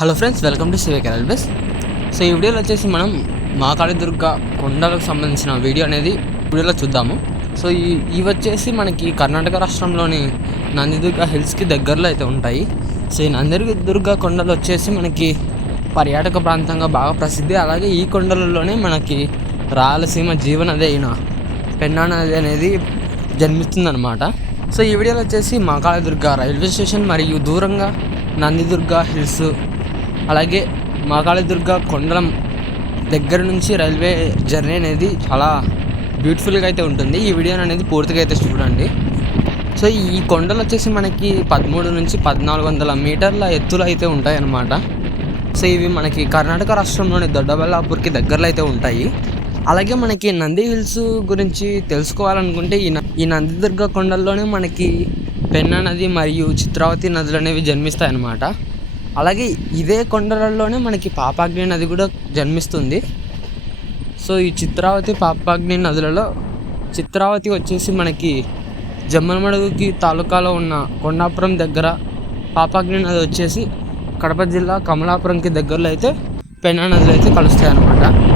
Hello friends welcome to సివిక్ ఎల్బెస్ సో ఈ వీడియోలో వచ్చేసి మనం మా కాళీదుర్గ కొండలకు సంబంధించిన వీడియో అనేది వీడియోలో చూద్దాము. సో ఈ ఇవి వచ్చేసి మనకి కర్ణాటక రాష్ట్రంలోని నందిదుర్గ హిల్స్కి దగ్గరలో అయితే ఉంటాయి. సో ఈ నందిదుర్గ కొండలు వచ్చేసి మనకి పర్యాటక ప్రాంతంగా బాగా ప్రసిద్ధి. అలాగే ఈ కొండలలోనే మనకి రాయలసీమ జీవనది అయిన పెన్నా నది అనేది జన్మిస్తుందన్నమాట. సో ఈ వీడియోలో వచ్చేసి మాకాళదుర్గ రైల్వే స్టేషన్ మరియు దూరంగా నందిదుర్గ హిల్స్ అలాగే మాకాళదుర్గ కొండలం దగ్గర నుంచి రైల్వే జర్నీ అనేది చాలా బ్యూటిఫుల్గా అయితే ఉంటుంది. ఈ వీడియో అనేది పూర్తిగా అయితే చూడండి. సో ఈ కొండలు వచ్చేసి మనకి పదమూడు నుంచి పద్నాలుగు వందల మీటర్ల ఎత్తులు అయితే ఉంటాయన్నమాట. సో ఇవి మనకి కర్ణాటక రాష్ట్రంలోని దొడ్డబళ్ళాపూర్కి దగ్గరలో అయితే ఉంటాయి. అలాగే మనకి నంది హిల్స్ గురించి తెలుసుకోవాలనుకుంటే ఈ న- ఈ నందిదుర్గ కొండల్లోనే మనకి పెన్నా నది మరియు చిత్రావతి నదులు అనేవి జన్మిస్తాయి అన్నమాట అలాగే ఇదే కొండలలోనే మనకి పాపాగ్ని నది కూడా జన్మిస్తుంది. సో ఈ చిత్రావతి పాపాగ్ని నదులలో చిత్రావతి వచ్చేసి మనకి జమ్మలమడుగుకి తాలూకాలో ఉన్న కొండాపురం దగ్గర పాపాగ్ని నది వచ్చేసి కడప జిల్లా కమలాపురంకి దగ్గరలో అయితే పెన్నా నదులు అయితే కలుస్తాయి అన్నమాట